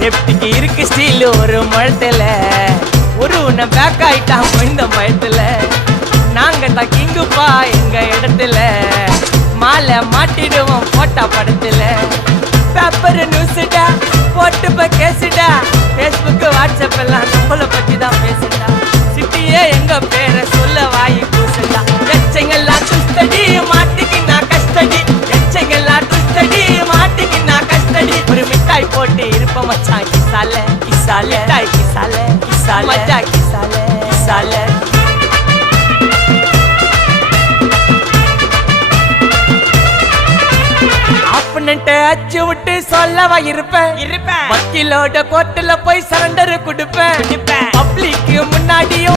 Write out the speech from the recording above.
சேஃப்டிக்கு இருக்கு ஸ்டீல் ஒரு முழத்துல ஒரு உன்னை பேக் ஆயிட்டான் இந்த பயத்துல நாங்க தான் கிங்குப்பா எங்க இடத்துல மாலை மாட்டிடுவோம் போட்டா படத்துல பேப்பர் நியூஸ்டா போட்டு கேசுடா ஃபேஸ்புக் வாட்ஸ்அப் எல்லாம் நம்மளை பத்தி தான் பேசுடா சிட்டியே எங்க பேரை சொல்ல வாயி கூசுடா எச்சங்கெல்லாம் துஸ்தடி மாட்டிக்கு நான் கஸ்டடி எச்சங்கெல்லாம் துஸ்தடி மாட்டிக்கு நான் கஸ்டடி ஒரு மிட்டாய் போட்டு இருப்ப மச்சான் கிசால கிசால மிட்டாய் கிசால கிசால மச்சா கிசால கிசால அச்சு விட்டு சொல்லவா இருப்பேன் வக்கீலோட கோர்ட்டுல போய் சரண்டர் கொடுப்பேன் பப்ளிக்கு முன்னாடியும்